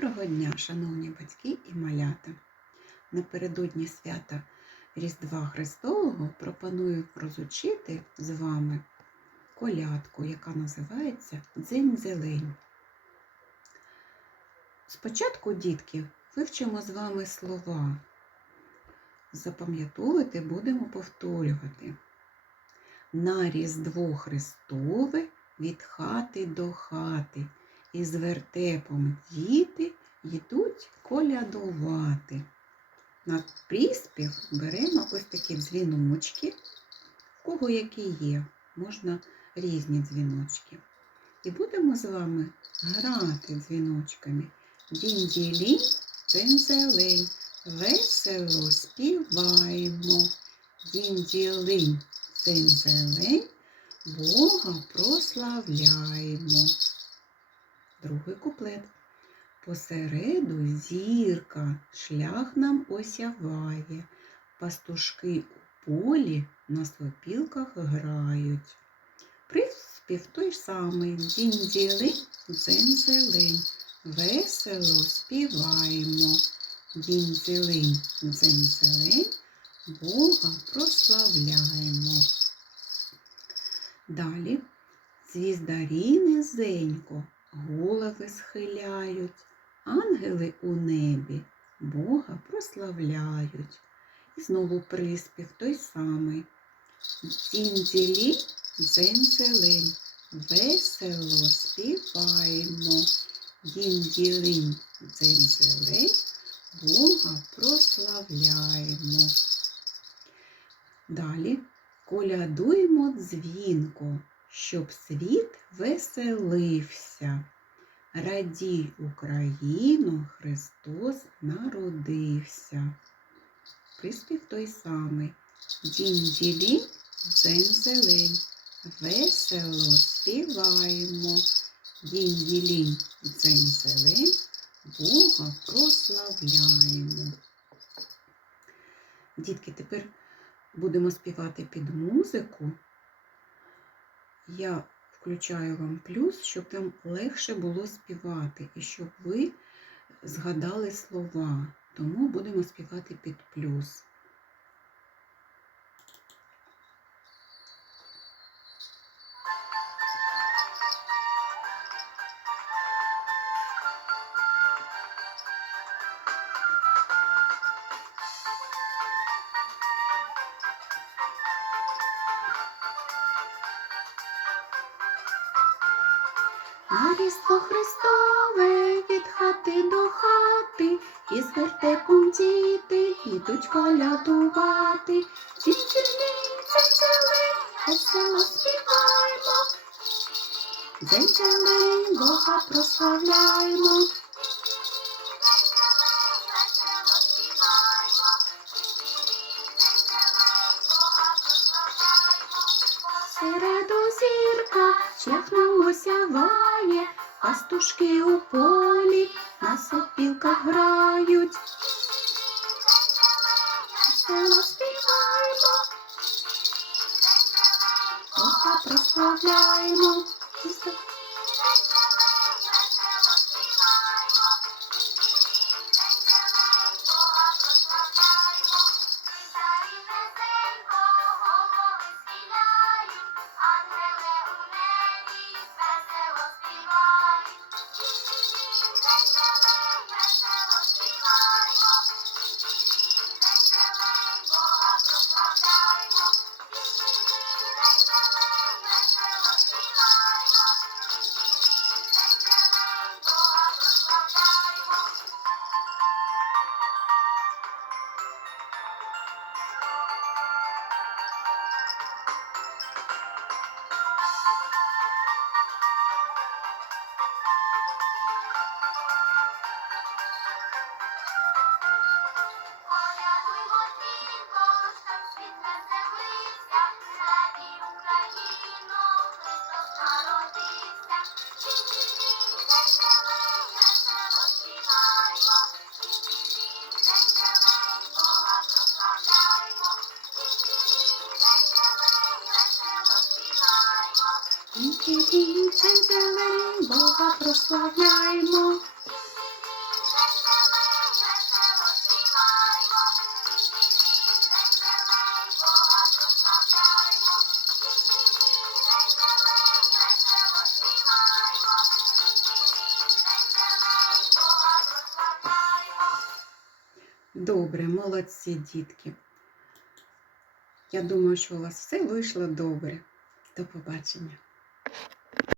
Доброго дня, шановні батьки і малята! Напередодні свята Різдва Христового пропоную розучити з вами колядку, яка називається Дзень зелень. Спочатку, дітки, вивчимо з вами слова. Запам'ятовувати будемо повторювати. На Різдво Христове від хати до хати і з вертепом діти йдуть колядувати. На приспів беремо ось такі дзвіночки, в кого які є, можна різні дзвіночки. І будемо з вами грати дзвіночками. Дінь-ділінь, весело співаємо. Дінь-ділинь, Бога прославляємо. Другий куплет. Посереду зірка, шлях нам осяває, пастушки у полі на сопілках грають. Приспів той самий дінь-діли, дзень-зелень, весело співаємо. Дінь-зелень, дзень-зелень, Бога прославляємо. Далі звіздарі низенько, голови схиляють, ангели у небі Бога прославляють. І знову приспів той самий. Дзень-зелень, весело співаємо. Дінь-ділинь, дзень-зелень, Бога прославляємо. Далі колядуємо дзвінко, щоб світ веселився. Радій Україну, Христос народився. Приспів той самий. Дінь-ділі, дзень-зелень, весело співаємо. Дінь-ділінь, дзень-зелень, Бога прославляємо. Дітки, тепер будемо співати під музику. Я включаю вам плюс, щоб вам легше було співати і щоб ви згадали слова. Тому будемо співати під плюс. На Різдво Христове від хати до хати, і з вертепом діти йдуть колядувати. Дінь-ділі, дзень-зелень, весело співаємо. Дзень-зелень, Бога прославляємо. Середу зірка, шлях нам осяває, пастушки у полі на сопілках грають. Весело Бога прославляємо. Віки вічень зелень, Бога прославляймо. Добре, молодці дітки. Я думаю, що у вас все вийшло добре. До побачення.